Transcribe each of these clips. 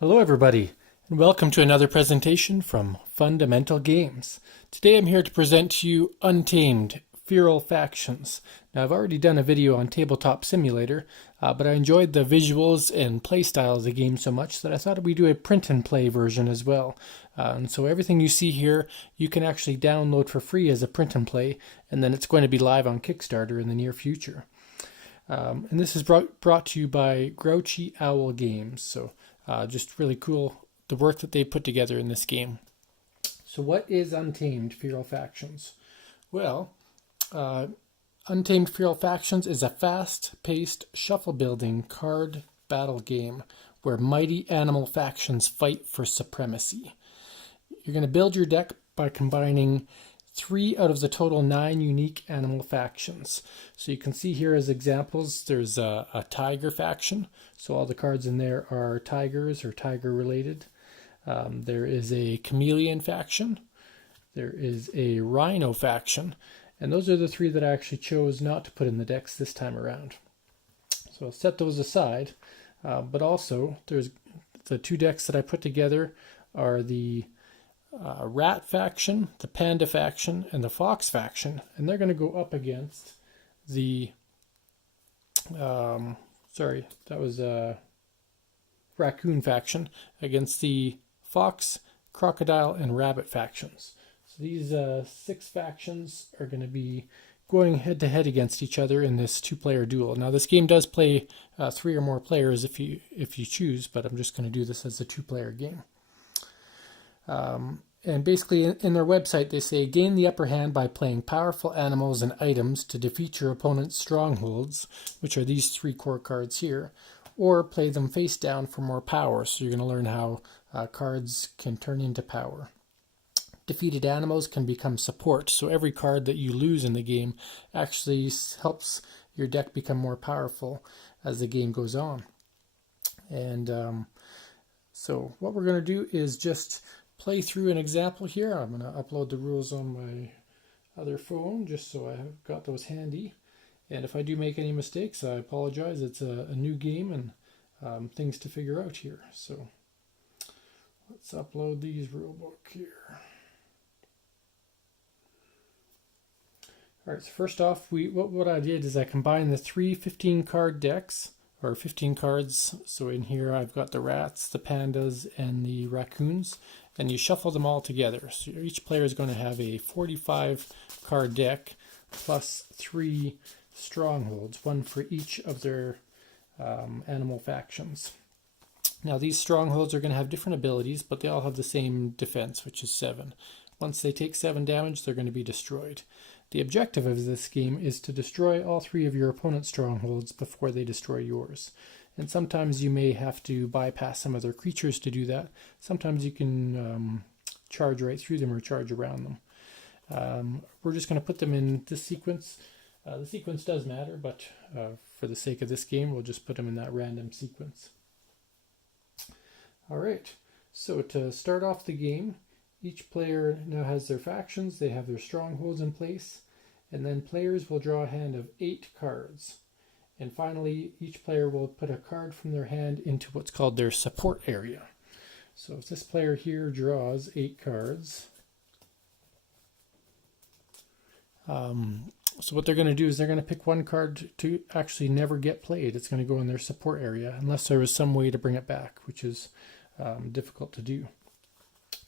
Hello everybody, and welcome to another presentation from Fundamental Games. Today I'm here to present to you Untamed, Feral Factions. Now I've already done a video on Tabletop Simulator, but I enjoyed the visuals and playstyle of the game so much that I thought we'd do a print and play version as well. And so everything you see here you can actually download for free as a print and play, and then it's going to be live on Kickstarter in the near future. And this is brought to you by Grouchy Owl Games. So just really cool, the work that they put together in this game. So what is Untamed Feral Factions? Well, Untamed Feral Factions is a fast-paced, shuffle-building card battle game where mighty animal factions fight for supremacy. You're going to build your deck by combining 3 out of the total 9 unique animal factions. So you can see here as examples, there's a tiger faction. So all the cards in there are tigers or tiger related. There is a chameleon faction. There is a rhino faction. And those are the 3 that I actually chose not to put in the decks this time around. So I'll set those aside. But also, there's the 2 decks that I put together are the rat faction, the panda faction, and the fox faction, and they're going to go up against the raccoon faction against the fox, crocodile, and rabbit factions. So these 6 factions are going to be going head to head against each other in this 2-player duel. Now this game does play 3 or more players if you choose, but I'm just going to do this as a 2-player game. And basically in their website they say gain the upper hand by playing powerful animals and items to defeat your opponent's strongholds, which are these 3 core cards here, or play them face down for more power. So you're going to learn how cards can turn into power. Defeated animals can become support, so every card that you lose in the game actually helps your deck become more powerful as the game goes on. And so what we're going to do is just play through an example here. I'm going to upload the rules on my other phone just so I've got those handy. And if I do make any mistakes, I apologize. It's a new game and things to figure out here. So let's upload these rulebook here. Alright, so first off, what I did is I combined the 3 15-card decks, or 15 cards. So in here I've got the rats, the pandas, and the raccoons, and you shuffle them all together. So each player is going to have a 45-card deck plus 3 strongholds, 1 for each of their animal factions. Now these strongholds are going to have different abilities, but they all have the same defense, which is 7. Once they take 7 damage, they're going to be destroyed. The objective of this game is to destroy all 3 of your opponent's strongholds before they destroy yours. And sometimes you may have to bypass some of their creatures to do that. Sometimes you can charge right through them or charge around them. We're just going to put them in this sequence. The sequence does matter, but for the sake of this game, we'll just put them in that random sequence. Alright, so to start off the game, each player now has their factions, they have their strongholds in place, and then players will draw a hand of 8 cards. And finally, each player will put a card from their hand into what's called their support area. So if this player here draws 8 cards, so what they're going to do is they're going to pick 1 card to actually never get played. It's going to go in their support area, unless there was some way to bring it back, which is difficult to do.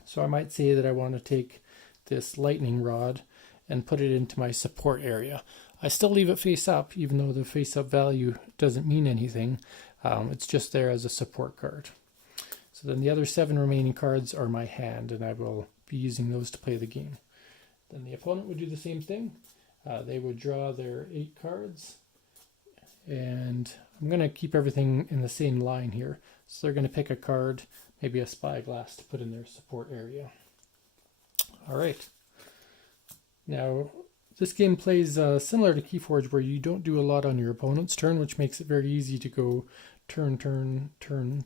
So I might say that I want to take this lightning rod and put it into my support area. I still leave it face up, even though the face up value doesn't mean anything. It's just there as a support card. So then the other 7 remaining cards are my hand, and I will be using those to play the game. Then the opponent would do the same thing. They would draw their 8 cards, and I'm going to keep everything in the same line here. So they're going to pick a card, maybe a spyglass, to put in their support area. Alright. Now, this game plays similar to Keyforge, where you don't do a lot on your opponent's turn, which makes it very easy to go turn, turn, turn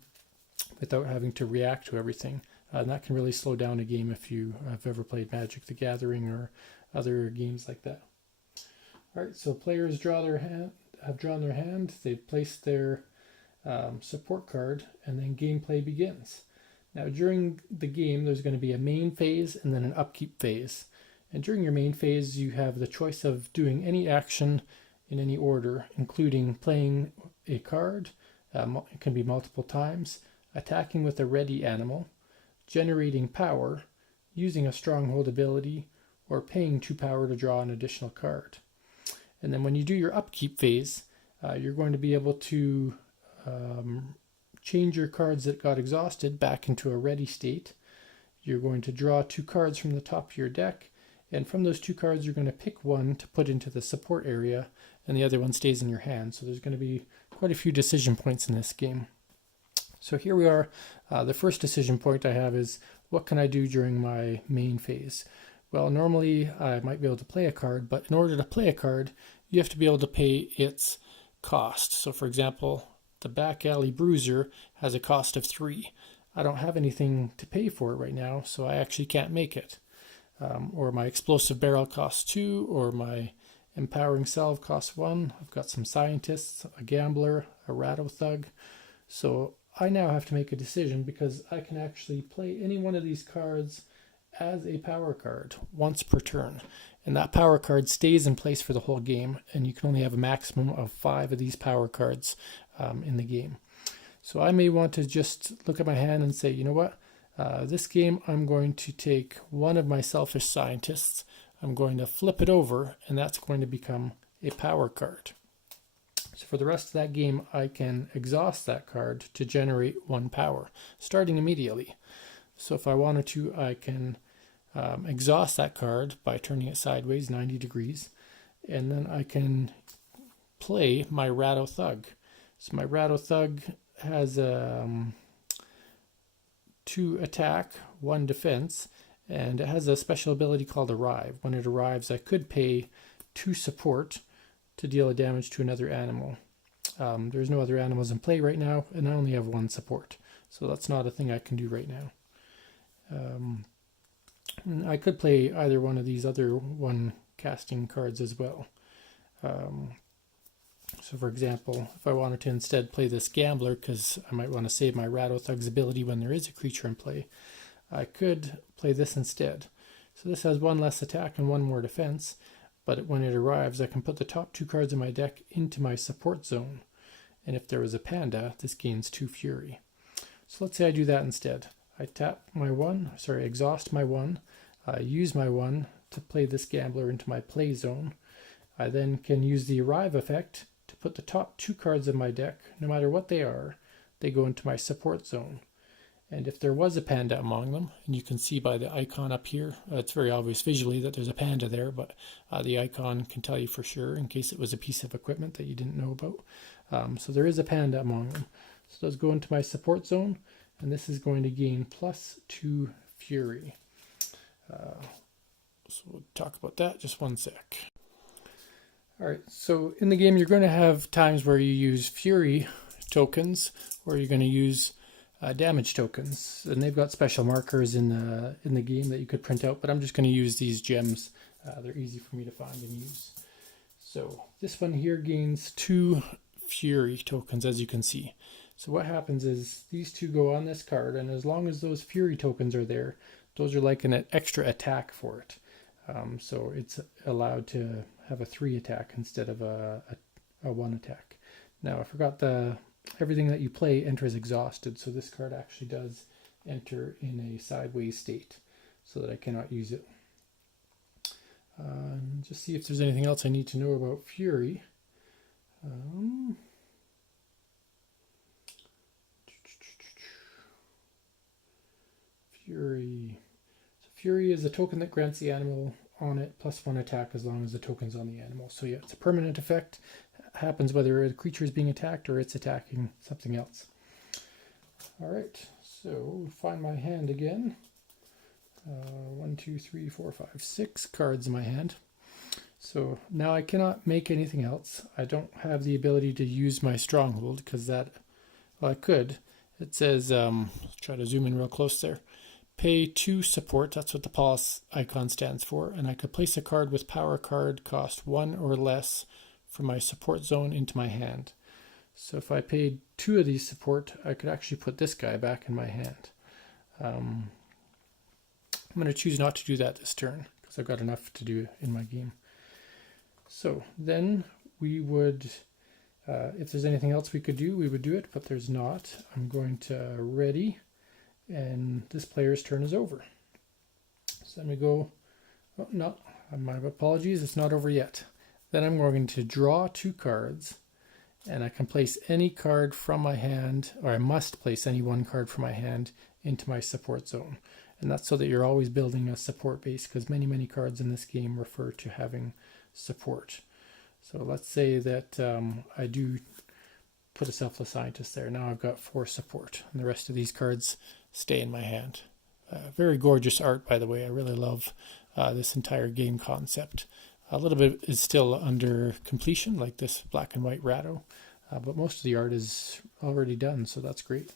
without having to react to everything. And that can really slow down a game if you have ever played Magic the Gathering or other games like that. Alright, so players have drawn their hand, they've placed their support card, and then gameplay begins. Now during the game there's going to be a main phase and then an upkeep phase. And during your main phase you have the choice of doing any action in any order, including playing a card, it can be multiple times, attacking with a ready animal, generating power, using a stronghold ability, or paying 2 power to draw an additional card. And then when you do your upkeep phase, you're going to be able to change your cards that got exhausted back into a ready state. You're going to draw 2 cards from the top of your deck, and from those 2 cards you're going to pick one to put into the support area, and the other one stays in your hand. So there's going to be quite a few decision points in this game. So here we are. The first decision point I have is, what can I do during my main phase? Well, normally I might be able to play a card, but in order to play a card, you have to be able to pay its cost. So for example, the Back Alley Bruiser has a cost of 3. I don't have anything to pay for it right now, so I actually can't make it. Or my Explosive Barrel costs 2, or my Empowering Salve costs 1. I've got some Scientists, a Gambler, a Rattle Thug. So I now have to make a decision, because I can actually play any one of these cards as a power card once per turn. And that power card stays in place for the whole game, and you can only have a maximum of 5 of these power cards in the game. So I may want to just look at my hand and say, you know what, this game I'm going to take one of my Selfish Scientists, I'm going to flip it over, and that's going to become a power card. So for the rest of that game, I can exhaust that card to generate 1 power, starting immediately. So if I wanted to, I can exhaust that card by turning it sideways 90 degrees, and then I can play my Rattle Thug. So my Rattle Thug has 2 attack, 1 defense, and it has a special ability called Arrive. When it arrives, I could pay 2 support to deal a damage to another animal. There's no other animals in play right now, and I only have 1 support, so that's not a thing I can do right now. I could play either one of these other 1 casting cards as well. So for example, if I wanted to instead play this Gambler, because I might want to save my Rattle Thug's ability when there is a creature in play, I could play this instead. So this has 1 less attack and 1 more defense, but when it arrives I can put the top 2 cards in my deck into my support zone, and if there was a panda, this gains 2 fury. So let's say I do that instead. I tap my 1, exhaust my 1, use my 1 to play this Gambler into my play zone. I then can use the Arrive effect to put the top 2 cards of my deck, no matter what they are, they go into my support zone. And if there was a panda among them, and you can see by the icon up here, it's very obvious visually that there's a panda there, but the icon can tell you for sure in case it was a piece of equipment that you didn't know about. So there is a panda among them. So those go into my support zone, and this is going to gain +2 fury. So we'll talk about that just 1 sec. Alright, so in the game you're going to have times where you use fury tokens, or you're going to use damage tokens, and they've got special markers in the game that you could print out, but I'm just going to use these gems. They're easy for me to find and use. So this one here gains 2 fury tokens, as you can see. So what happens is these 2 go on this card, and as long as those fury tokens are there, those are like an extra attack for it. So it's allowed to have a 3 attack instead of a 1 attack. Now I forgot everything that you play enters exhausted, so this card actually does enter in a sideways state so that I cannot use it. Just see if there's anything else I need to know about Fury. Fury. So Fury is a token that grants the animal on it +1 attack as long as the token's on the animal. So yeah, it's a permanent effect. Happens whether the creature is being attacked or it's attacking something else. Alright, so find my hand again. 1, 2, 3, 4, 5, 6 cards in my hand. So now I cannot make anything else. I don't have the ability to use my stronghold because well, I could. It says, try to zoom in real close there. Pay 2 support, that's what the pause icon stands for, and I could place a card with power card cost 1 or less from my support zone into my hand. So if I paid 2 of these support, I could actually put this guy back in my hand. I'm going to choose not to do that this turn because I've got enough to do in my game. So then we would, if there's anything else we could do, we would do it, but there's not. I'm going to ready, and this player's turn is over. So let me go, oh, no, my apologies, it's not over yet. Then I'm going to draw 2 cards, and I can place any card from my hand, or I must place any one card from my hand into my support zone. And that's so that you're always building a support base, because many cards in this game refer to having support. So let's say that I do put a selfless scientist there. Now I've got 4 support, and the rest of these cards stay in my hand. Very gorgeous art, by the way. I really love this entire game concept. A little bit is still under completion, like this black and white Ratto, but most of the art is already done, so that's great.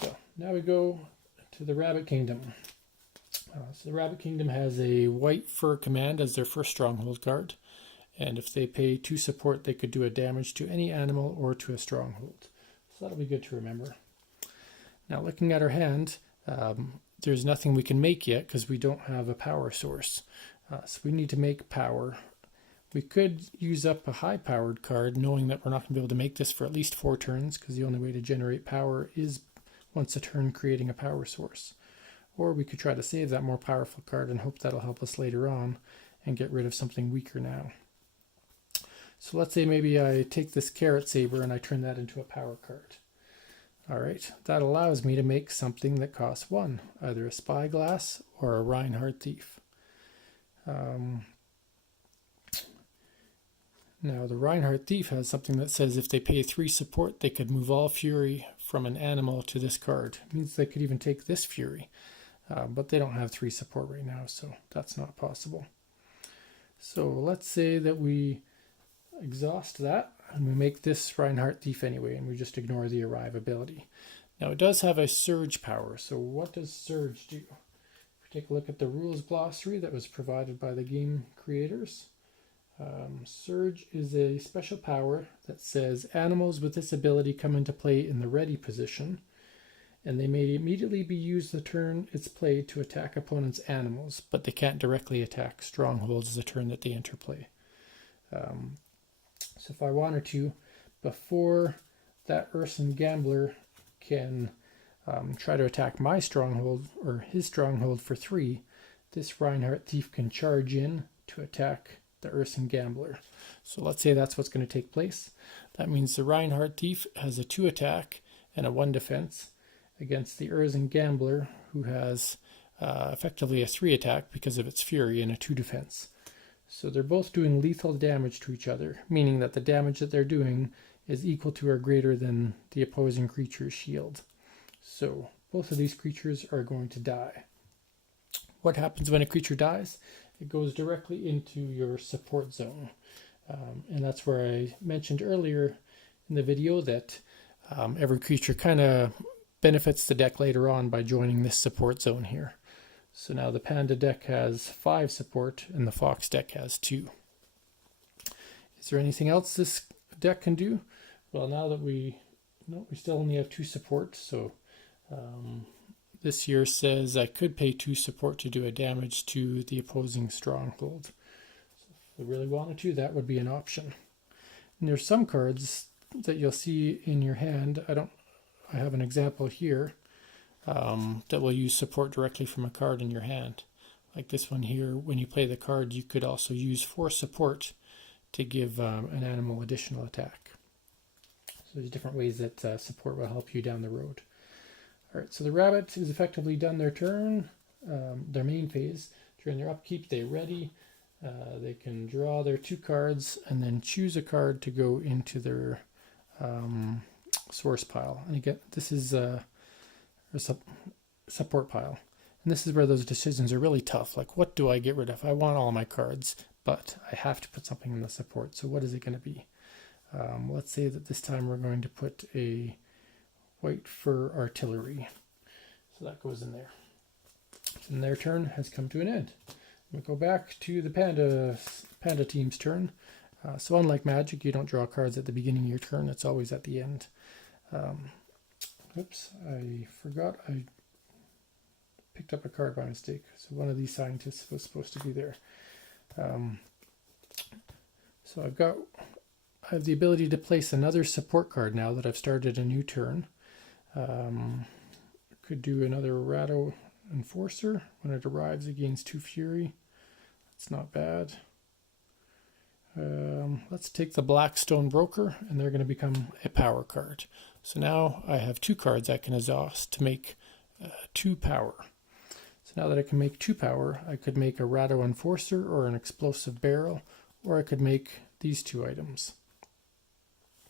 So now we go to the Rabbit Kingdom. So the Rabbit Kingdom has a White Fur Command as their first stronghold card, and if they pay 2 support, they could do a damage to any animal or to a stronghold. So that'll be good to remember. Now looking at our hand, there's nothing we can make yet because we don't have a power source. So we need to make power. We could use up a high-powered card, knowing that we're not going to be able to make this for at least 4 turns, because the only way to generate power is once a turn creating a power source. Or we could try to save that more powerful card and hope that'll help us later on and get rid of something weaker now. So let's say maybe I take this Carrot Saber and I turn that into a power card. Alright, that allows me to make something that costs 1, either a Spyglass or a Reinhardt Thief. Now the Reinhardt Thief has something that says if they pay 3 support, they could move all fury from an animal to this card. It means they could even take this fury, but they don't have 3 support right now, so that's not possible. So let's say that we exhaust that and we make this Reinhardt Thief anyway, and we just ignore the Arrive ability. Now it does have a Surge power, so what does Surge do? If we take a look at the rules glossary that was provided by the game creators, Surge is a special power that says animals with this ability come into play in the ready position, and they may immediately be used the turn it's played to attack opponents' animals, but they can't directly attack strongholds the turn that they enter play. So if I wanted to, before that Urson Gambler can try to attack my stronghold or his stronghold for 3, this Reinhardt Thief can charge in to attack the Urson Gambler. So let's say that's what's going to take place. That means the Reinhardt Thief has a 2 attack and a 1 defense against the Urson Gambler, who has effectively a 3 attack because of its fury and a 2 defense. So they're both doing lethal damage to each other, meaning that the damage that they're doing is equal to or greater than the opposing creature's shield. So both of these creatures are going to die. What happens when a creature dies? It goes directly into your support zone. And that's where I mentioned earlier in the video that every creature kind of benefits the deck later on by joining this support zone here. So now the Panda deck has 5 support and the Fox deck has 2. Is there anything else this deck can do? Well, now that we still only have 2 support, so this here says I could pay 2 support to do a damage to the opposing stronghold. So if we really wanted to, that would be an option. And there's some cards that you'll see in your hand. I have an example here that will use support directly from a card in your hand. Like this one here, when you play the card, you could also use 4 support to give an animal additional attack. So there's different ways that support will help you down the road. Alright, so the rabbit has effectively done their turn, their main phase. During their upkeep, they ready. They can draw their 2 cards and then choose a card to go into their source pile. And again, this is a support pile. And this is where those decisions are really tough. Like, what do I get rid of? I want all my cards, but I have to put something in the support. So what is it going to be? Let's say that this time we're going to put a White Fur Artillery. So that goes in there. And their turn has come to an end. We'll go back to the Panda team's turn. So unlike Magic, you don't draw cards at the beginning of your turn. It's always at the end. Oops, I forgot I picked up a card by mistake. So one of these scientists was supposed to be there. So I have the ability to place another support card now that I've started a new turn. Could do another Rattle Enforcer. When it arrives, it gains 2 Fury. That's not bad. Let's take the Blackstone Broker, and they're going to become a power card. So now I have 2 cards I can exhaust to make 2 power. So now that I can make 2 power, I could make a Rattle Enforcer or an Explosive Barrel, or I could make these 2 items.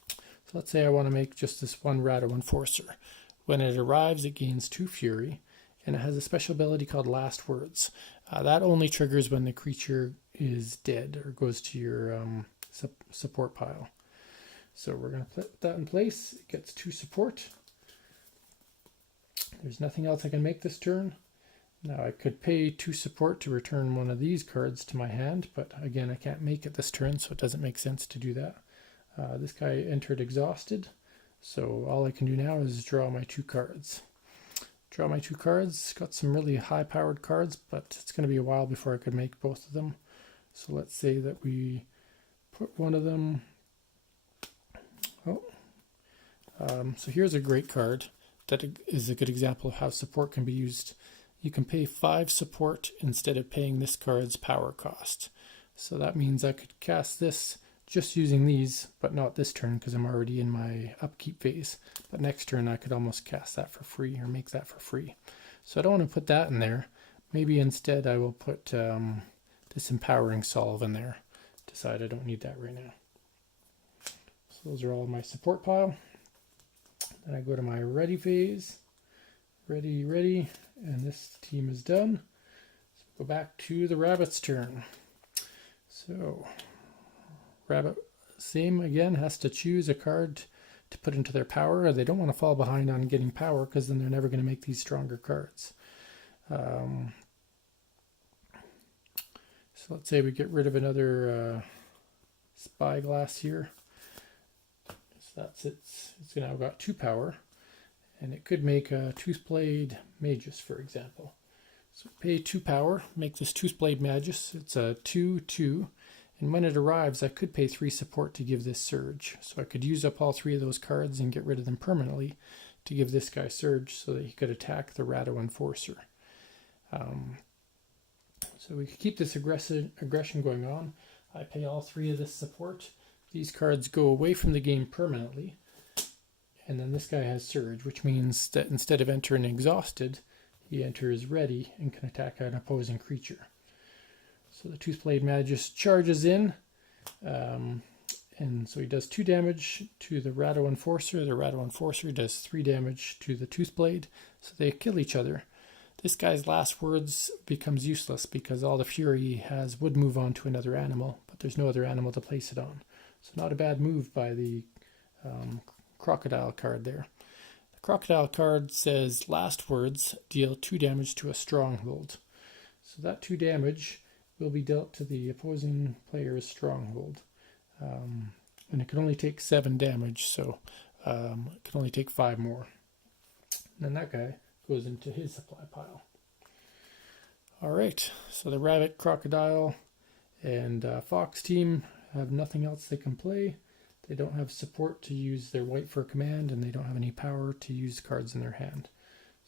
So let's say I want to make just this one Rattle Enforcer. When it arrives, it gains 2 Fury, and it has a special ability called Last Words. That only triggers when the creature is dead or goes to your support pile. So we're going to put that in place. It gets 2 support. There's nothing else I can make this turn. Now I could pay 2 support to return one of these cards to my hand, but again I can't make it this turn, so it doesn't make sense to do that. This guy entered exhausted, so all I can do now is draw my 2 cards. Draw my 2 cards. Got some really high powered cards, but it's going to be a while before I could make both of them. So let's say that we put one of them. So here's a great card that is a good example of how support can be used. You can pay 5 support instead of paying this card's power cost. So that means I could cast this just using these, but not this turn because I'm already in my upkeep phase. But next turn I could almost cast that for free or make that for free. So I don't want to put that in there. Maybe instead I will put this Empowering Solve in there. Decide I don't need that right now. So those are all my support pile. Then I go to my ready phase. Ready, and this team is done. So go back to the rabbit's turn. So rabbit, same again, has to choose a card to put into their power. They don't want to fall behind on getting power because then they're never going to make these stronger cards. So let's say we get rid of another Spyglass here. So that's it. It's now got 2 power. And it could make a Toothblade Magus, for example. So pay 2 power, make this Toothblade Magus. It's a 2/2. And when it arrives, I could pay 3 support to give this Surge. So I could use up all 3 of those cards and get rid of them permanently to give this guy Surge so that he could attack the Rattle Enforcer. So we could keep this aggression going on. I pay all 3 of this support. These cards go away from the game permanently. And then this guy has Surge, which means that instead of entering exhausted, he enters ready and can attack an opposing creature. So the Toothblade Magus charges in, and so he does 2 damage to the Rattle Enforcer. The Rattle Enforcer does 3 damage to the Toothblade, so they kill each other. This guy's Last Words becomes useless because all the fury he has would move on to another animal, but there's no other animal to place it on. So not a bad move by the Crocodile card there. The Crocodile card says Last Words deal 2 damage to a stronghold. So that 2 damage will be dealt to the opposing player's stronghold. And it can only take 7 damage, so it can only take 5 more. And then that guy goes into his supply pile. Alright, so the Rabbit, Crocodile, and Fox team have nothing else they can play. They don't have support to use their white for command, and they don't have any power to use cards in their hand.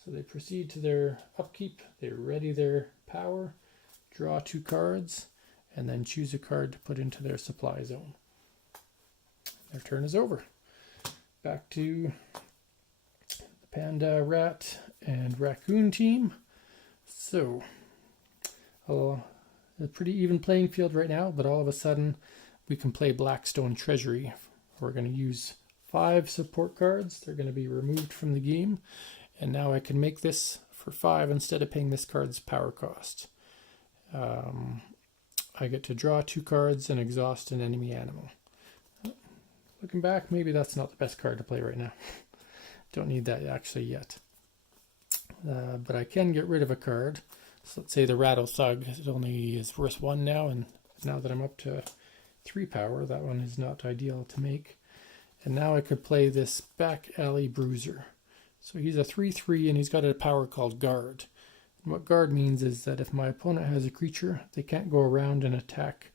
So they proceed to their upkeep, they ready their power, draw 2 cards, and then choose a card to put into their supply zone. Their turn is over. Back to the Panda, Rat, and Raccoon team. So, a pretty even playing field right now, but all of a sudden we can play Blackstone Treasury. We're going to use 5 support cards. They're going to be removed from the game. And now I can make this for 5 instead of paying this card's power cost. I get to draw 2 cards and exhaust an enemy animal. Looking back, maybe that's not the best card to play right now. Don't need that actually yet. But I can get rid of a card. So let's say the Rattle Thug, it only is worth 1 now, and now that I'm up to 3 power. That one is not ideal to make. And now I could play this back alley bruiser. So he's a 3/3 and he's got a power called guard. And what guard means is that if my opponent has a creature, they can't go around and attack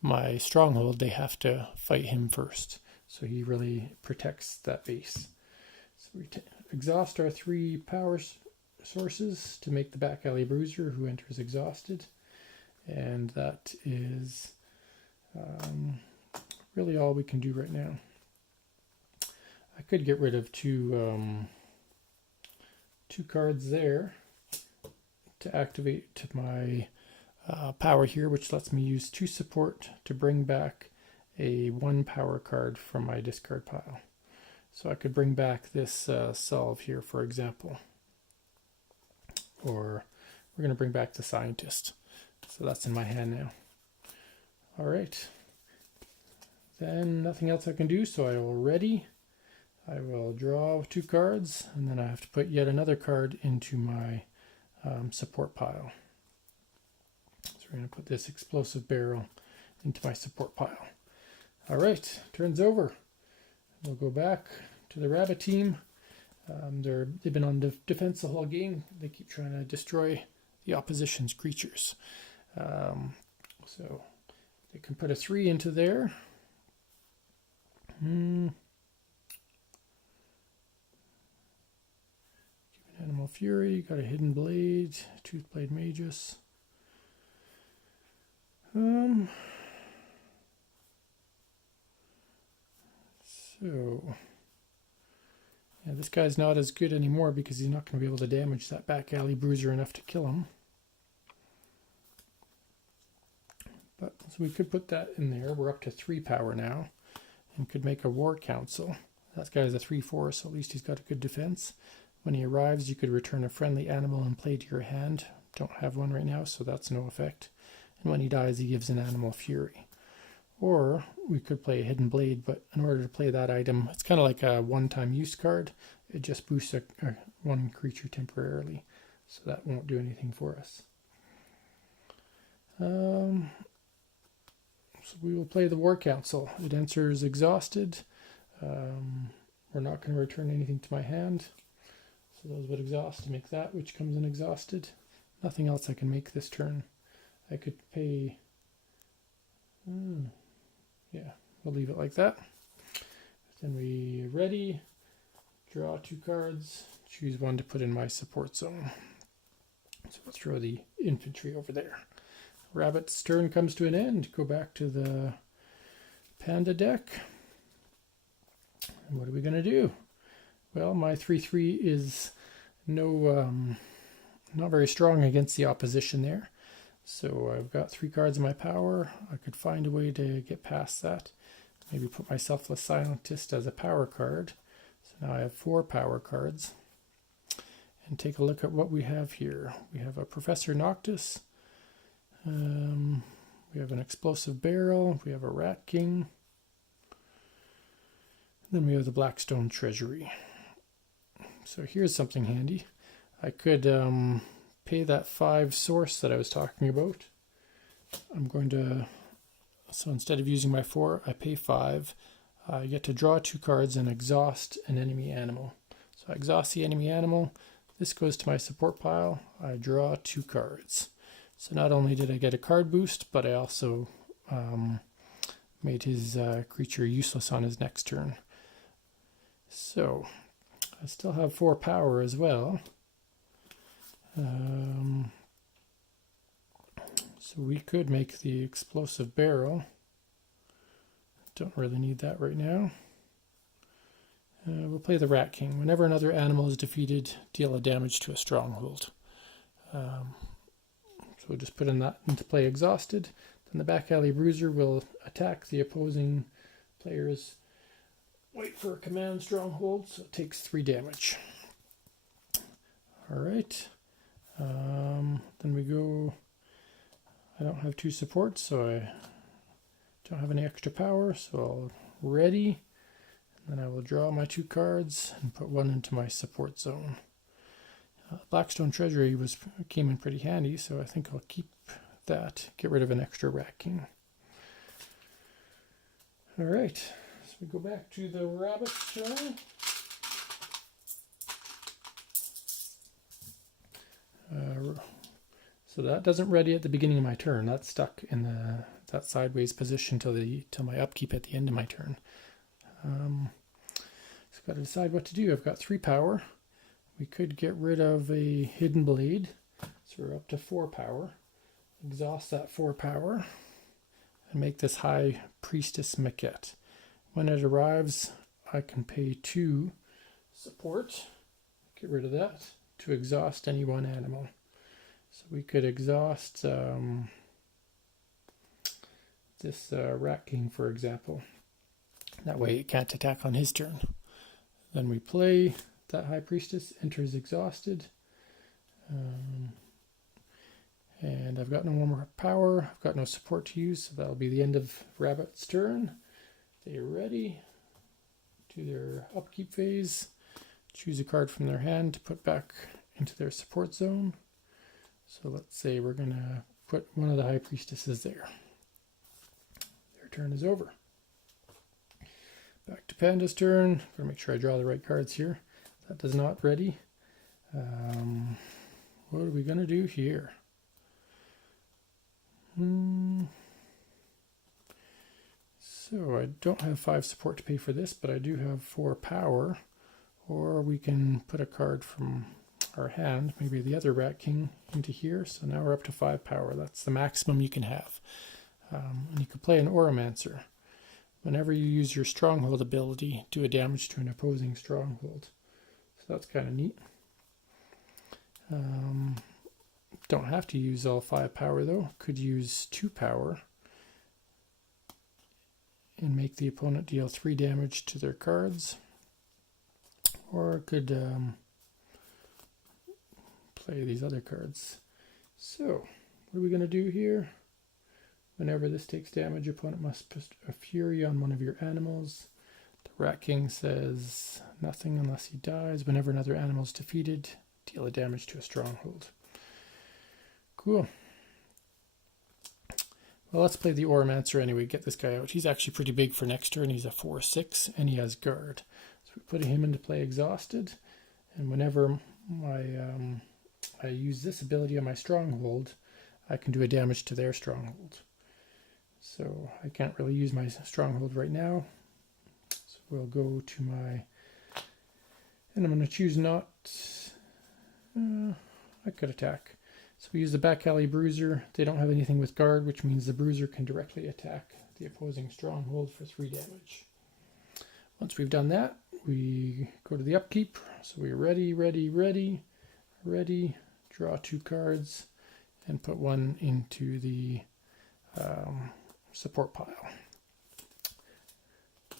my stronghold. They have to fight him first. So he really protects that base. So we exhaust our 3 power sources to make the back alley bruiser who enters exhausted. And that is really all we can do right now. I could get rid of two cards there to activate my power here, which lets me use 2 support to bring back a 1 power card from my discard pile. So I could bring back this solve here, for example. Or we're going to bring back the scientist. So that's in my hand now. All right. Then nothing else I can do, so I will ready. I will draw 2 cards, and then I have to put yet another card into my support pile. So we're going to put this explosive barrel into my support pile. All right, turn's over. We'll go back to the rabbit team. They've been on defense the whole game. They keep trying to destroy the opposition's creatures. So they can put a 3 into there. Animal Fury, got a Hidden Blade, Toothblade Magus. So, yeah, this guy's not as good anymore because he's not going to be able to damage that back alley bruiser enough to kill him. But so we could put that in there. We're up to 3 power now, and could make a War Council. That guy's a 3/4, so at least he's got a good defense. When he arrives, you could return a friendly animal and play to your hand. Don't have one right now, so that's no effect. And when he dies, he gives an Animal Fury. Or we could play a Hidden Blade, but in order to play that item, it's kind of like a one-time use card. It just boosts one creature temporarily, so that won't do anything for us. So we will play the War Council. It enters exhausted. We're not going to return anything to my hand. So those would exhaust to make that, which comes in exhausted. Nothing else I can make this turn. I could pay... yeah, we'll leave it like that. Then we ready, draw 2 cards, choose one to put in my support zone. So let's throw the infantry over there. Rabbit's turn comes to an end. Go back to the panda deck. And what are we going to do? Well, my 3/3 is not very strong against the opposition there. So I've got 3 cards in my power. I could find a way to get past that. Maybe put my Selfless Scientist as a power card. So now I have 4 power cards. And take a look at what we have here. We have a Professor Noctis. We have an Explosive Barrel. We have a Rat King. Then we have the Blackstone Treasury. So here's something handy. I could pay that 5 source that I was talking about. I'm going to, so instead of using my 4, I pay 5. I get to draw 2 cards and exhaust an enemy animal. So I exhaust the enemy animal. This goes to my support pile. I draw 2 cards. So not only did I get a card boost, but I also made his creature useless on his next turn. So I still have 4 power as well. So we could make the Explosive Barrel. Don't really need that right now. We'll play the Rat King. Whenever another animal is defeated, deal a damage to a stronghold. So we'll just put in that into play exhausted. Then the back alley bruiser will attack the opposing player's wait for a command stronghold, so it takes 3 damage. Alright. Then we go, I don't have 2 supports, so I don't have any extra power, so I'll ready, and then I will draw my 2 cards and put 1 into my support zone. Blackstone Treasury came in pretty handy, so I think I'll keep that, get rid of an extra Rat King. All right, so we go back to the rabbit's turn. So that doesn't ready at the beginning of my turn. That's stuck in that sideways position till my upkeep at the end of my turn. So I've got to decide what to do. I've got 3 power. We could get rid of a hidden blade, so we're up to 4 power. Exhaust that 4 power and make this high priestess maquette. When it arrives, I can pay 2 support. Get rid of that to exhaust any one animal. So we could exhaust this Rat King, for example. That way it can't attack on his turn. Then we play that High Priestess, enters exhausted. And I've got no more power. I've got no support to use, so that'll be the end of Rabbit's turn. They're ready. Do their upkeep phase. Choose a card from their hand to put back into their support zone. So let's say we're going to put one of the High Priestesses there. Their turn is over. Back to Panda's turn. Gotta make sure I draw the right cards here. That is not ready. What are we going to do here? So I don't have 5 support to pay for this, but I do have 4 power. Or we can put a card from our hand, maybe the other Rat King, into here. So now we're up to 5 power. That's the maximum you can have. And you can play an Oromancer. Whenever you use your Stronghold ability, do a damage to an opposing Stronghold. So that's kind of neat. Don't have to use all 5 power though. Could use 2 power and make the opponent deal 3 damage to their cards. Or could play these other cards. So, what are we going to do here? Whenever this takes damage, your opponent must put a fury on one of your animals. The Rat King says nothing unless he dies. Whenever another animal is defeated, deal a damage to a stronghold. Cool. Well, let's play the Oromancer anyway. Get this guy out. He's actually pretty big for next turn. He's a 4/6 and he has guard. So we put him into play exhausted. And whenever I use this ability on my stronghold, I can do a damage to their stronghold. So I can't really use my stronghold right now. So we'll go to my, and I'm going to choose not, I could attack. So we use the Back Alley Bruiser. They don't have anything with guard, which means the Bruiser can directly attack the opposing stronghold for 3 damage. Once we've done that, we go to the upkeep. So we're ready, draw 2 cards, and put 1 into the support pile.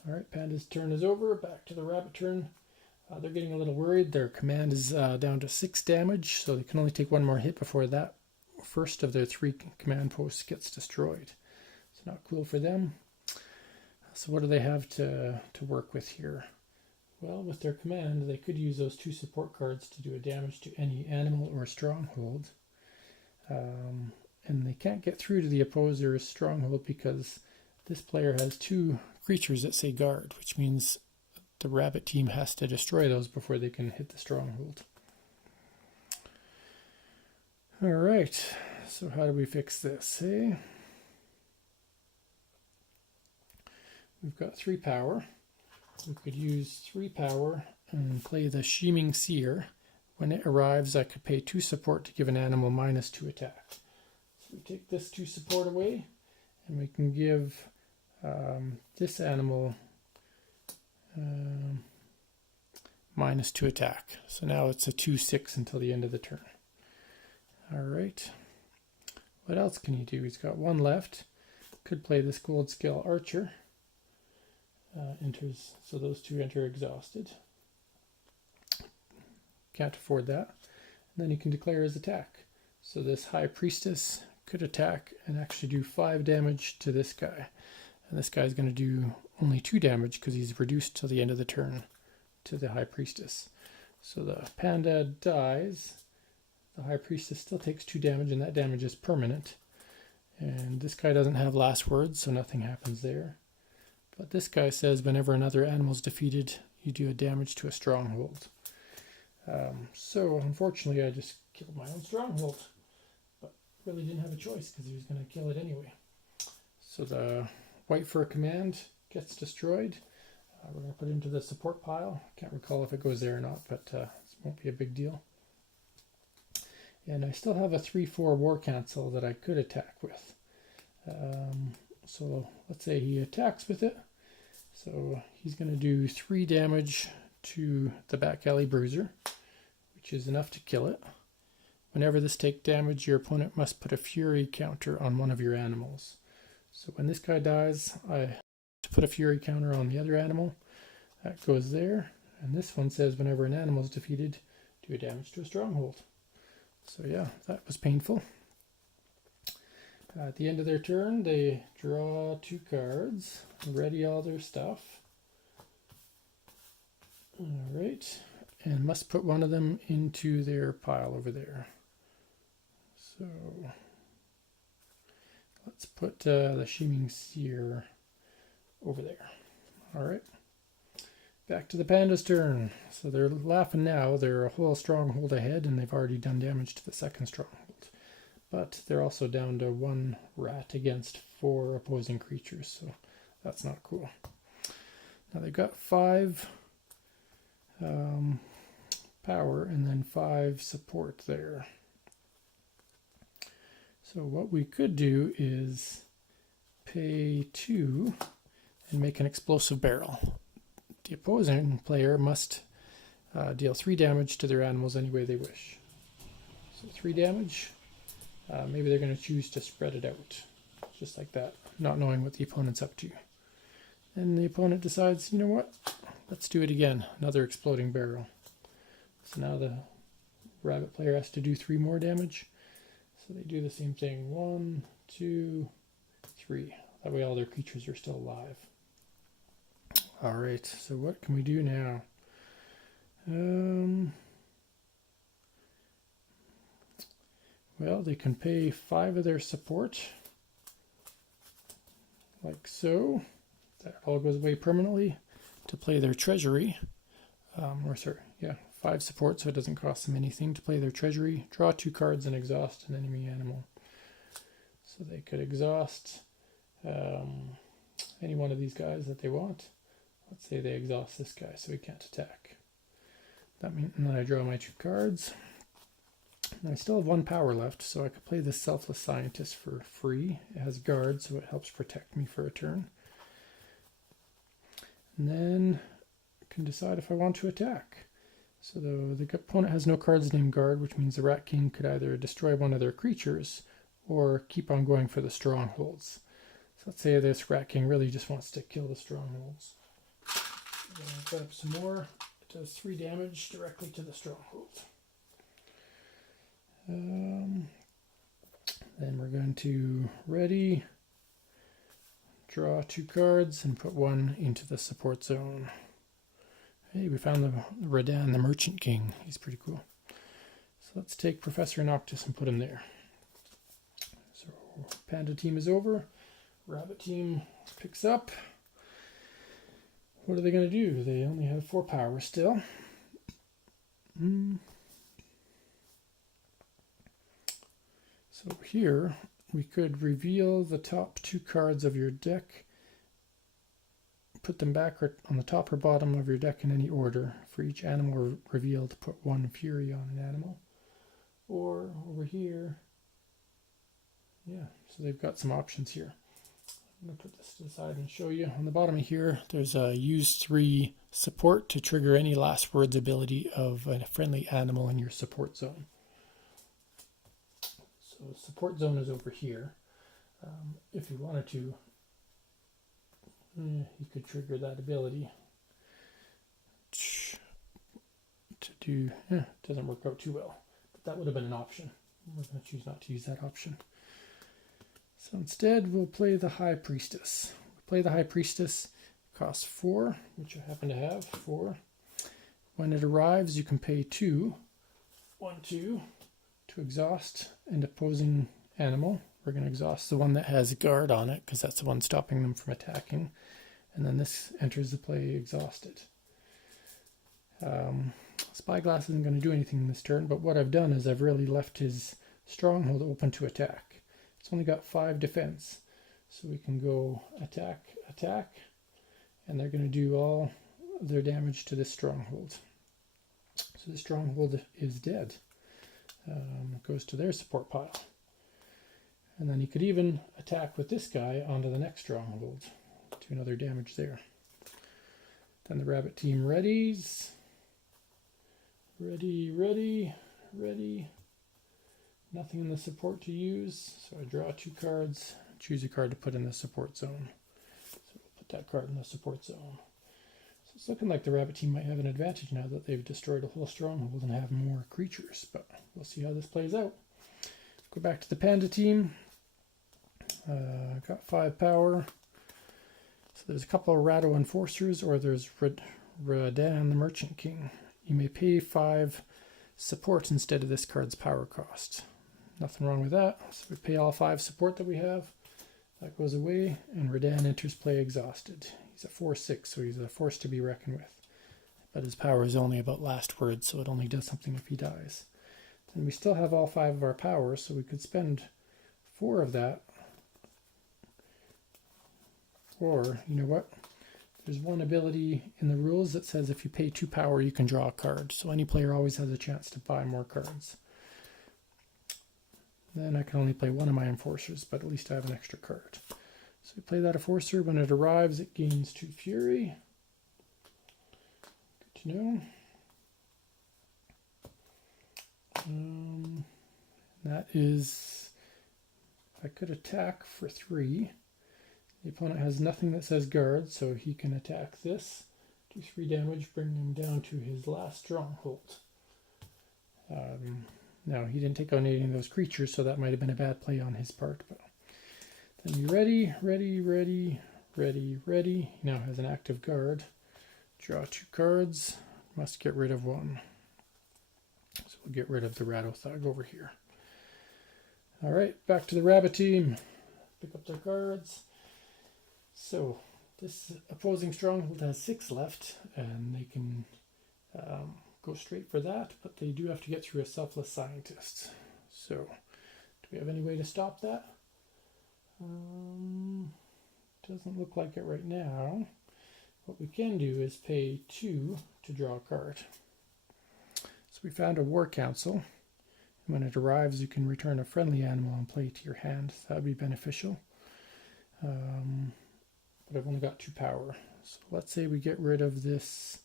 Alright, Panda's turn is over. Back to the rabbit turn. They're getting a little worried. Their command is down to 6 damage, so they can only take 1 more hit before that first of their 3 command posts gets destroyed. It's not cool for them. So what do they have to work with here? Well, with their command, they could use those 2 support cards to do a damage to any animal or stronghold. And they can't get through to the opposer's stronghold because this player has 2 creatures that say guard, which means the rabbit team has to destroy those before they can hit the stronghold. Alright, so how do we fix this, hey? We've got 3 power. We could use 3 power and play the Sheeming Seer. When it arrives, I could pay 2 support to give an animal -2 attack. So we take this 2 support away, and we can give this animal -2 attack. So now it's a 2/6 until the end of the turn. Alright. What else can he do? He's got 1 left. Could play this Gold Scale Archer. Enters, so those 2 enter exhausted. Can't afford that. And then he can declare his attack. So this High Priestess could attack and actually do 5 damage to this guy. And this guy's going to do only 2 damage because he's reduced till the end of the turn to the High Priestess. So the Panda dies. The High Priestess still takes 2 damage, and that damage is permanent. And this guy doesn't have last words, so nothing happens there. But this guy says whenever another animal is defeated, you do a damage to a stronghold. So unfortunately I just killed my own stronghold, but really didn't have a choice because he was going to kill it anyway. So the white fur command gets destroyed. We're going to put it into the support pile. Can't recall if it goes there or not, but it won't be a big deal. And I still have a 3/4 war cancel that I could attack with. So let's say he attacks with it. So he's going to do 3 damage to the back alley bruiser, which is enough to kill it. Whenever this takes damage, your opponent must put a fury counter on one of your animals. So when this guy dies, I put a fury counter on the other animal. That goes there. And this one says whenever an animal is defeated, do damage to a stronghold. So yeah, that was painful. At the end of their turn, they draw 2 cards, ready all their stuff. Alright, and must put one of them into their pile over there. So let's put the Sheeming Seer over there. Alright, back to the panda's turn. So they're laughing now. They're a whole stronghold ahead and they've already done damage to the second stronghold. But they're also down to 1 rat against 4 opposing creatures, so that's not cool. Now they've got 5 power and then 5 support there. So what we could do is pay 2 and make an explosive barrel. The opposing player must deal 3 damage to their animals any way they wish. So 3 damage. Maybe they're going to choose to spread it out, just like that, not knowing what the opponent's up to. And the opponent decides, you know what, let's do it again, another exploding barrel. So now the rabbit player has to do 3 more damage. So they do the same thing, 1, 2, 3. That way all their creatures are still alive. Alright, so what can we do now? Well, they can pay 5 of their support, like so. That all goes away permanently to play their treasury. 5 support, so it doesn't cost them anything to play their treasury. Draw 2 cards and exhaust an enemy animal. So they could exhaust any one of these guys that they want. Let's say they exhaust this guy, so he can't attack. That means, and then I draw my 2 cards. And I still have 1 power left, so I could play this Selfless Scientist for free. It has guard, so it helps protect me for a turn. And then I can decide if I want to attack. So the opponent has no cards named guard, which means the Rat King could either destroy one of their creatures or keep on going for the strongholds. So let's say this Rat King really just wants to kill the strongholds. Then I've got up some more. It does 3 damage directly to the stronghold. Then we're going to ready, draw 2 cards, and put 1 into the support zone. Hey, we found the Radan, the Merchant King. He's pretty cool. So let's take Professor Noctis and put him there. So Panda team is over. Rabbit team picks up. What are they going to do? They only have 4 power still. So here we could reveal the top 2 cards of your deck, put them back on the top or bottom of your deck in any order. For each animal revealed, put 1 fury on an animal. Or over here, yeah, so they've got some options here. I'm going to put this to the side and show you. On the bottom of here, there's a use 3 support to trigger any last words ability of a friendly animal in your support zone. So support zone is over here. If you wanted to, you could trigger that ability to do, it doesn't work out too well, but that would have been an option. We're going to choose not to use that option. So instead, we'll play the High Priestess. We'll play the High Priestess, costs 4, which I happen to have, 4. When it arrives, you can pay 2, 1, 2, to exhaust an opposing animal. We're going to exhaust the one that has guard on it, because that's the one stopping them from attacking. and then this enters the play exhausted. Spyglass isn't going to do anything this turn, but what I've done is I've really left his stronghold open to attack. It's only got 5 defense, so we can go attack, attack, and they're going to do all their damage to this stronghold. So the stronghold is dead. It goes to their support pile. And then he could even attack with this guy onto the next stronghold. Do another damage there. Then the rabbit team readies. Ready, ready, ready. Nothing in the support to use. So I draw 2 cards, choose a card to put in the support zone. So we'll put that card in the support zone. So it's looking like the rabbit team might have an advantage now that they've destroyed a whole stronghold and have more creatures, but we'll see how this plays out. Go back to the panda team. Got 5 power. So there's a couple of Ratto Enforcers, or there's Radan the Merchant King. You may pay 5 support instead of this card's power cost. Nothing wrong with that. So we pay all 5 support that we have. That goes away, and Radan enters play exhausted. He's a 4/6, so he's a force to be reckoned with. But his power is only about last word, so it only does something if he dies. Then we still have all 5 of our power, so we could spend 4 of that. Or, you know what? There's one ability in the rules that says if you pay 2 power, you can draw a card. So any player always has a chance to buy more cards. Then I can only play 1 of my enforcers, but at least I have an extra card. So we play that enforcer. When it arrives, it gains 2 fury. Good to know. That is, I could attack for 3. The opponent has nothing that says guard, so he can attack this, do 3 damage, bring him down to his last stronghold. Now, he didn't take on any of those creatures, so that might have been a bad play on his part. But then you ready, ready, ready, ready, ready. He now has an active guard. Draw 2 cards. Must get rid of 1. So we'll get rid of the Ratto Thug over here. All right, back to the rabbit team. Pick up their cards. So this opposing stronghold has 6 left, and they can go straight for that, but they do have to get through a selfless scientist. So do we have any way to stop that? Doesn't look like it right now. What we can do is pay 2 to draw a card. So we found a War Council. When it arrives, you can return a friendly animal and play to your hand. That would be beneficial. But I've only got 2 power. So let's say we get rid of this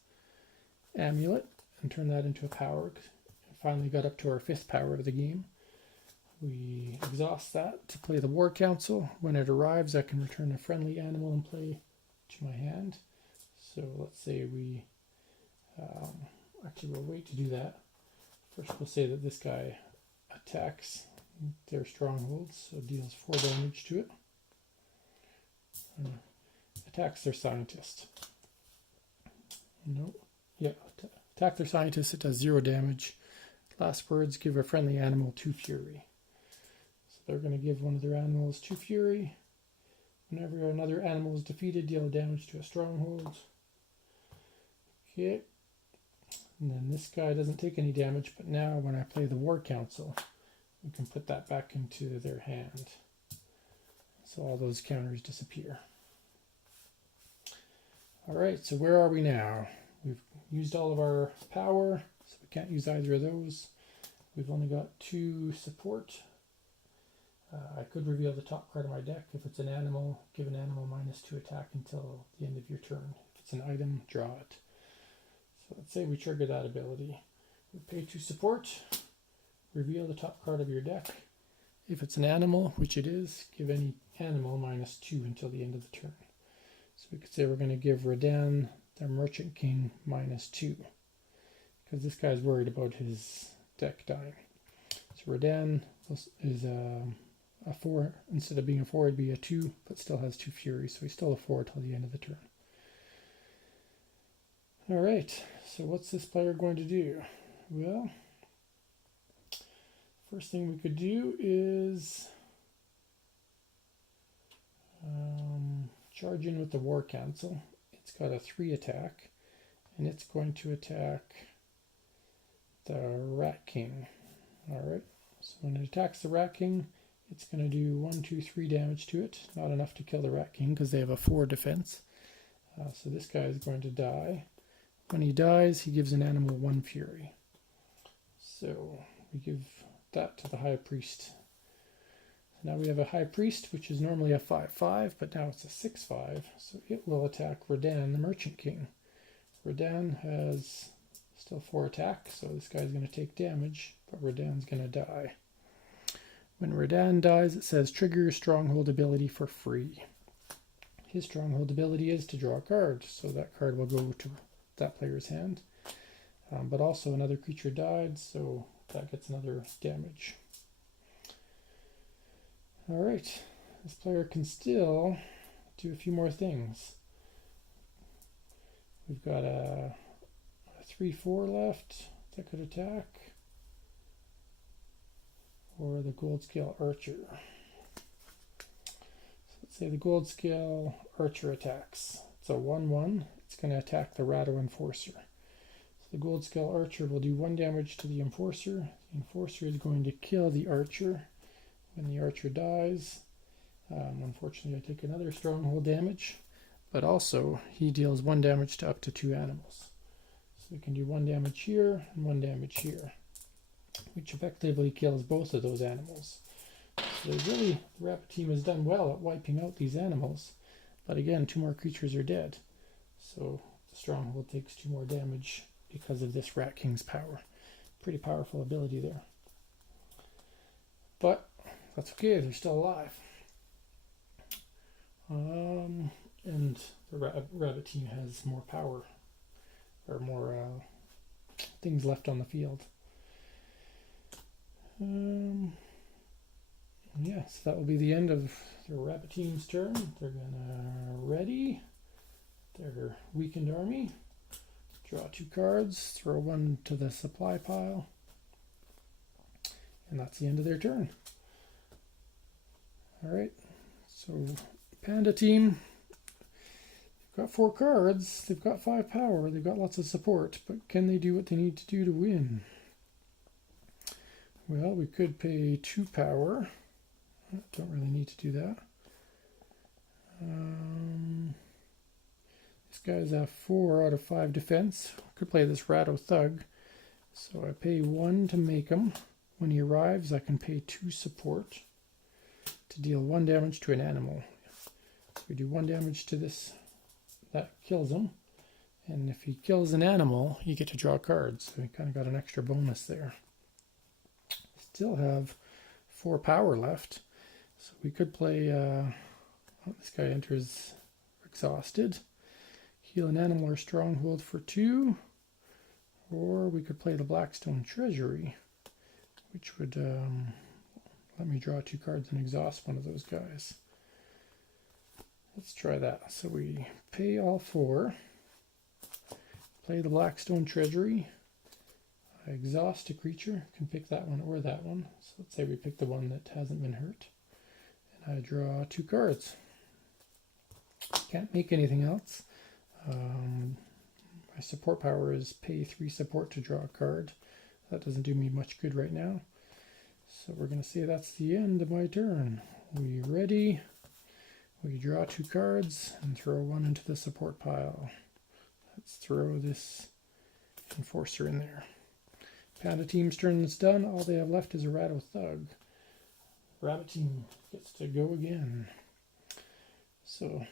amulet and turn that into a power. Finally got up to our 5th power of the game. We exhaust that to play the War Council. When it arrives, I can return a friendly animal and play to my hand. So let's say we, actually we'll wait to do that. First we'll say that this guy attacks their strongholds, so deals 4 damage to it. Attacks their scientist. No, yeah, attack their scientist, it does 0 damage. Last words, give a friendly animal 2 fury. So they're going to give one of their animals 2 fury. Whenever another animal is defeated, deal damage to a stronghold. Okay. And then this guy doesn't take any damage, but now when I play the War Council, we can put that back into their hand. So all those counters disappear. Alright, so where are we now? We've used all of our power, so we can't use either of those. We've only got 2 support. I could reveal the top card of my deck. If it's an animal, give an animal -2 attack until the end of your turn. If it's an item, draw it. So let's say we trigger that ability. We pay 2 support, reveal the top card of your deck. If it's an animal, which it is, give any animal -2 until the end of the turn. So we could say we're going to give Radan, the Merchant King, -2. Because this guy's worried about his deck dying. So Radan is a 4. Instead of being a 4, it'd be a 2, but still has 2 fury. So he's still a 4 till the end of the turn. Alright, so what's this player going to do? Well, first thing we could do is charge in with the War Cancel. It's got a 3 attack, and it's going to attack the Rat King. Alright, so when it attacks the Rat King, it's going to do 1, 2, 3 damage to it. Not enough to kill the Rat King because they have a 4 defense. So this guy is going to die. When he dies, he gives an animal 1 fury. So we give that to the High Priest. Now we have a High Priest, which is normally a 5/5, but now it's a 6/5, so it will attack Radan, the Merchant King. Radan has still 4 attack, so this guy's going to take damage, but Radan's going to die. When Radan dies, it says trigger your Stronghold ability for free. His Stronghold ability is to draw a card, so that card will go to that player's hand. But also another creature died, so that gets another damage. Alright, this player can still do a few more things. We've got a 3/4 left that could attack, or the Gold Scale Archer. So let's say the Gold Scale Archer attacks. It's a 1/1. It's going to attack the Ratto Enforcer. So the Gold Scale Archer will do 1 damage to the Enforcer. The Enforcer is going to kill the Archer. When the Archer dies, unfortunately I take another Stronghold damage, but also he deals 1 damage to up to 2 animals. So we can do 1 damage here and 1 damage here, which effectively kills both of those animals. So really, the Rabbit team has done well at wiping out these animals, but again, 2 more creatures are dead. So the Stronghold takes 2 more damage because of this Rat King's power. Pretty powerful ability there. But that's okay, they're still alive. And the Rabbit team has more power, or more things left on the field. Yeah, so that will be the end of the Rabbit team's turn. They're gonna ready their weakened army, draw 2 cards, throw 1 to the supply pile, and that's the end of their turn. Alright, so Panda team, they've got 4 cards, they've got 5 power, they've got lots of support, but can they do what they need to do to win? Well, we could pay 2 power. Don't really need to do that. This guy's a 4 out of 5 defense. Could play this Ratto Thug. So I pay 1 to make him. When he arrives, I can pay 2 support to deal 1 damage to an animal. If we do 1 damage to this, that kills him. And if he kills an animal, you get to draw cards. So we kind of got an extra bonus there. Still have 4 power left. So we could play, this guy enters exhausted. Heal an animal or Stronghold for 2. Or we could play the Blackstone Treasury, which would let me draw 2 cards and exhaust one of those guys. Let's try that. So we pay all 4, play the Blackstone Treasury, I exhaust a creature, can pick that one or that one. So let's say we pick the one that hasn't been hurt, and I draw 2 cards. Can't make anything else. My support power is pay 3 support to draw a card. That doesn't do me much good right now. So we're going to say that's the end of my turn. We ready? We draw 2 cards and throw 1 into the support pile. Let's throw this Enforcer in there. Panda team's turn is done. All they have left is a Ratto Thug. Rabbit team gets to go again. So,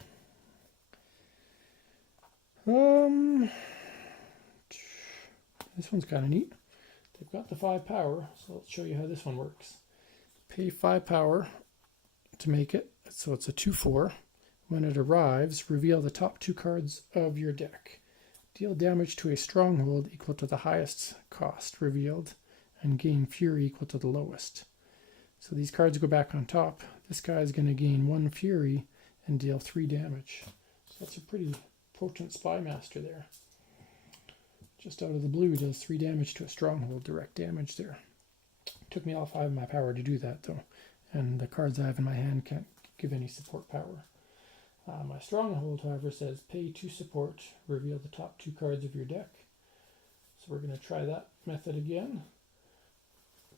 this one's kind of neat. They've got the 5 power, so let's show you how this one works. Pay 5 power to make it, so it's a 2/4. When it arrives, reveal the top 2 cards of your deck. Deal damage to a Stronghold equal to the highest cost revealed, and gain Fury equal to the lowest. So these cards go back on top. This guy is going to gain 1 Fury and deal 3 damage. So that's a pretty potent Spy Master there. Just out of the blue, does 3 damage to a Stronghold, direct damage there. Took me all 5 of my power to do that though, and the cards I have in my hand can't give any support power. My stronghold, however, says pay 2 support, reveal the top 2 cards of your deck. So we're going to try that method again.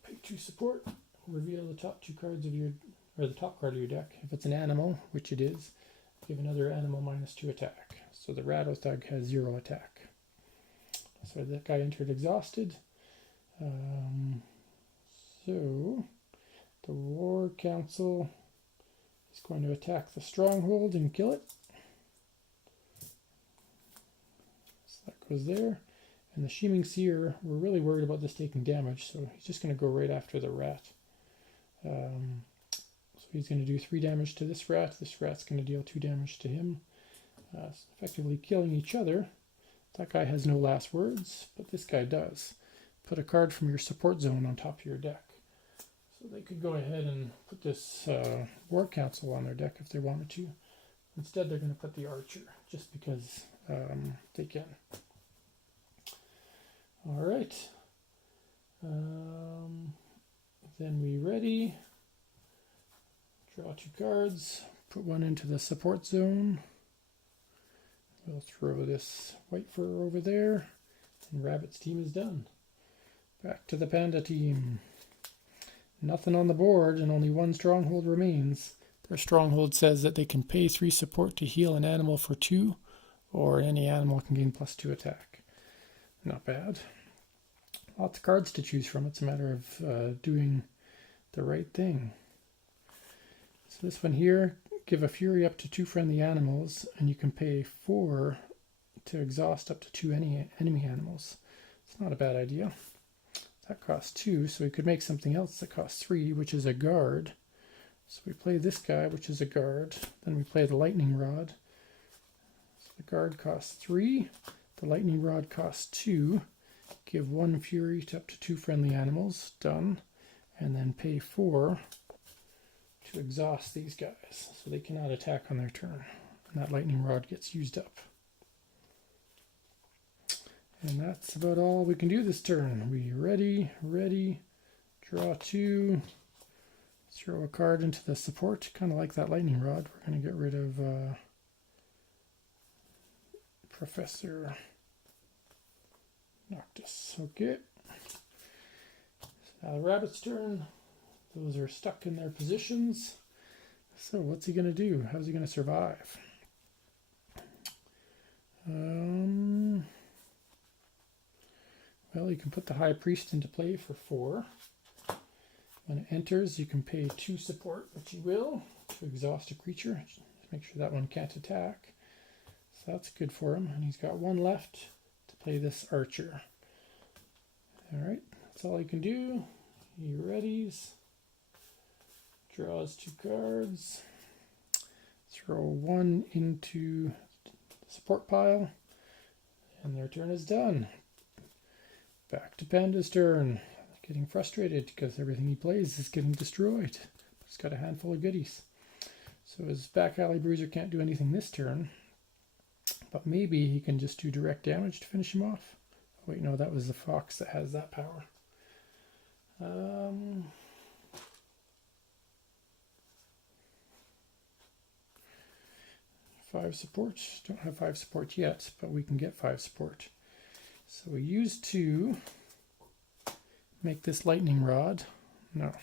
Pay 2 support, reveal the top 2 cards of your, or the top card of your deck. If it's an animal, which it is, give another animal -2 attack. So the Rattle Thug has 0 attack. So that guy entered exhausted. So the War Council is going to attack the stronghold and kill it. So that goes there. And the Sheeming Seer, we're really worried about this taking damage, so he's just going to go right after the rat. So he's going to do 3 damage to this rat. This rat's going to deal 2 damage to him. Effectively killing each other. That guy has no last words, but this guy does. Put a card from your support zone on top of your deck. So they could go ahead and put this War Council on their deck if they wanted to. Instead, they're going to put the Archer, just because they can. All right. Then we ready. Draw 2 cards. Put one into the support zone. We'll throw this white fur over there. And Rabbit's team is done. Back to the Panda team. Nothing on the board and only 1 stronghold remains. Their stronghold says that they can pay 3 support to heal an animal for 2, or any animal can gain +2 attack. Not bad. Lots of cards to choose from. It's a matter of doing the right thing. So this one here, give a fury up to 2 friendly animals, and you can pay 4 to exhaust up to 2 enemy animals. It's not a bad idea. That costs 2, so we could make something else that costs 3, which is a guard. So we play this guy, which is a guard. Then we play the lightning rod. So the guard costs 3. The lightning rod costs 2. Give 1 fury to up to 2 friendly animals. Done. And then pay 4 to exhaust these guys, so they cannot attack on their turn. And that lightning rod gets used up. And that's about all we can do this turn. We ready, draw 2, throw a card into the support, kind of like that lightning rod. We're going to get rid of Professor Noctis. Okay. So now the rabbit's turn. Those are stuck in their positions. So what's he going to do? How's he going to survive? Well, you can put the High Priest into play for 4. When it enters, you can pay 2 support, which you will, to exhaust a creature. Just make sure that one can't attack. So that's good for him. And he's got 1 left to play this Archer. Alright, that's all he can do. He readies. Draws 2 cards. Throw 1 into the support pile. And their turn is done. Back to Panda's turn. Getting frustrated because everything he plays is getting destroyed. But he's got a handful of goodies. So his back alley bruiser can't do anything this turn. But maybe he can just do direct damage to finish him off. Oh, wait, no, that was the fox that has that power. 5 support. Don't have 5 support yet, but we can get 5 support. So we use 2. Make this lightning rod. No.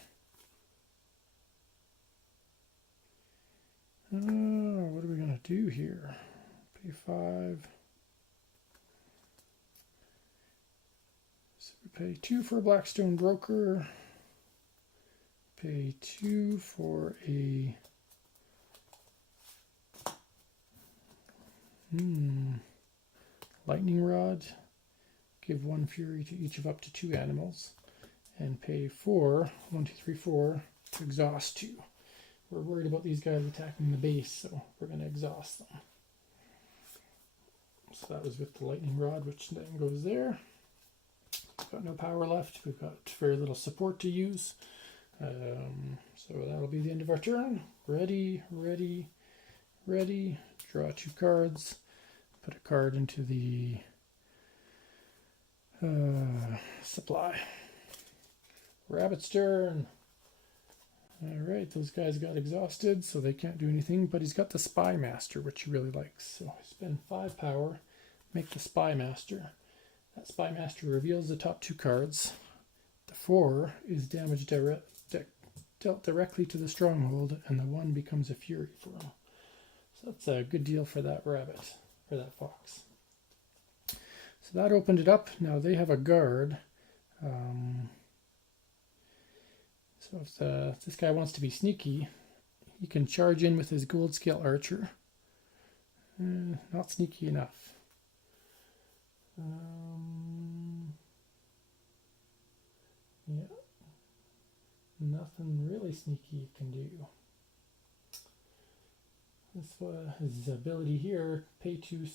What are we going to do here? Pay 5. So we pay 2 for a Blackstone Broker. Pay 2 for a lightning rod. Give 1 fury to each of up to 2 animals. And pay 4, 1, 2, 3, 4, to exhaust 2. We're worried about these guys attacking the base, so we're going to exhaust them. So that was with the lightning rod, which then goes there. We've got no power left. We've got very little support to use. So that'll be the end of our turn. Ready. Draw 2 cards. Put a card into the supply. Rabbit's turn. Alright, those guys got exhausted, so they can't do anything, but he's got the Spy Master, which he really likes. So spend 5 power, make the Spy Master. That Spy Master reveals the top 2 cards. The 4 is damage dealt directly to the stronghold, and the 1 becomes a fury for him. So that's a good deal for that rabbit, or that fox. So that opened it up. Now they have a guard. So if this guy wants to be sneaky, he can charge in with his gold scale archer. Not sneaky enough. Yeah, nothing really sneaky you can do. His ability here, pay 2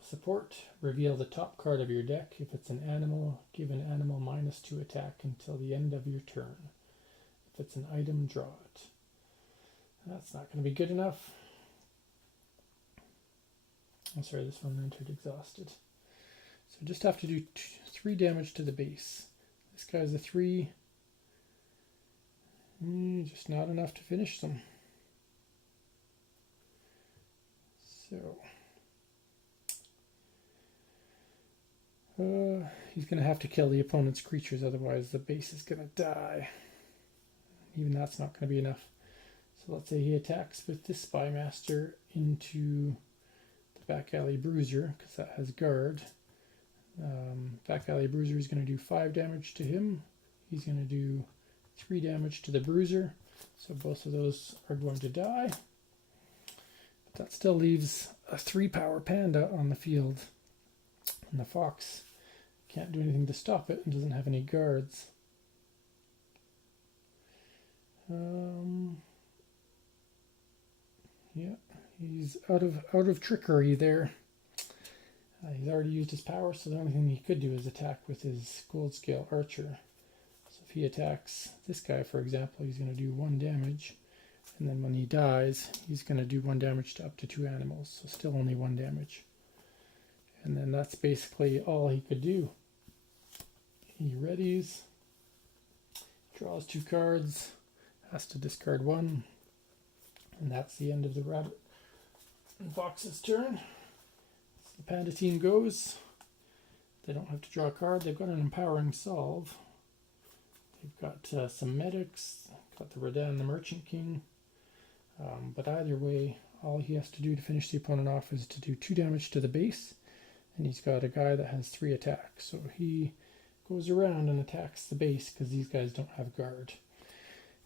support, reveal the top card of your deck. If it's an animal, give an animal -2 attack until the end of your turn. If it's an item, draw it. That's not going to be good enough. I'm sorry, this one entered exhausted. So just have to do 3 damage to the base. This guy's a 3. Just not enough to finish them. So he's going to have to kill the opponent's creatures, otherwise the base is going to die. Even that's not going to be enough. So let's say he attacks with this Spy Master into the Back Alley Bruiser, because that has guard. Back Alley Bruiser is going to do 5 damage to him. He's going to do 3 damage to the Bruiser. So both of those are going to die. But that still leaves a 3-power panda on the field. And the fox can't do anything to stop it and doesn't have any guards. Yeah, he's out of trickery there. He's already used his power, so the only thing he could do is attack with his gold scale archer. So if he attacks this guy, for example, he's going to do 1 damage, and then when he dies, he's going to do 1 damage to up to 2 animals, so still only 1 damage. And then that's basically all he could do. He readies, draws 2 cards, has to discard 1, and that's the end of the rabbit and fox's turn. So the panda team goes. They don't have to draw a card. They've got an empowering solve. They've got some medics, got the Redan, the Merchant King. But either way, all he has to do to finish the opponent off is to do 2 damage to the base, and he's got a guy that has 3 attacks. So he goes around and attacks the base because these guys don't have guard.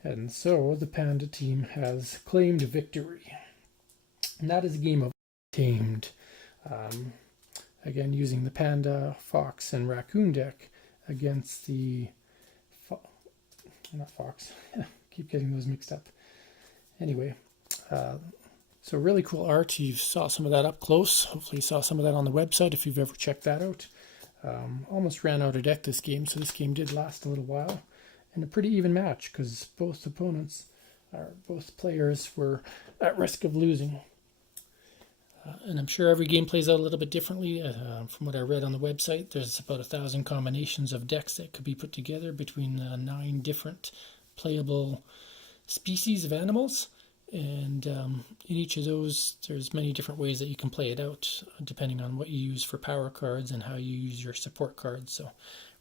And so the panda team has claimed victory. And that is a game of Untamed. Again, using the panda, fox, and raccoon deck against the... not fox. Keep getting those mixed up. Anyway, so really cool art. You saw some of that up close. Hopefully you saw some of that on the website if you've ever checked that out. Almost ran out of deck this game, so this game did last a little while. And a pretty even match, because both players were at risk of losing. And I'm sure every game plays out a little bit differently. From what I read on the website, there's about 1,000 combinations of decks that could be put together between 9 different playable species of animals. And in each of those, there's many different ways that you can play it out, depending on what you use for power cards and how you use your support cards. So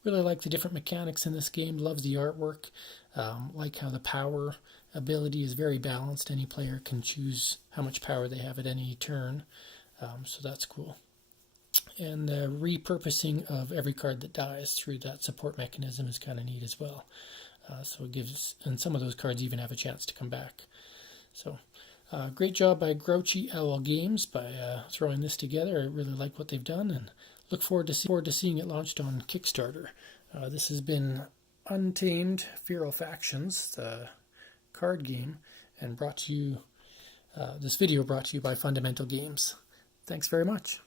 really like the different mechanics in this game. Love the artwork. Like how the power ability is very balanced. Any player can choose how much power they have at any turn. So that's cool. And the repurposing of every card that dies through that support mechanism is kind of neat as well. So it gives, and some of those cards even have a chance to come back. So great job by Grouchy Owl Games by throwing this together. I really like what they've done and look forward to seeing it launched on Kickstarter. This has been Untamed Feral Factions, the card game, and brought to you, this video brought to you by Fundamental Games. Thanks very much.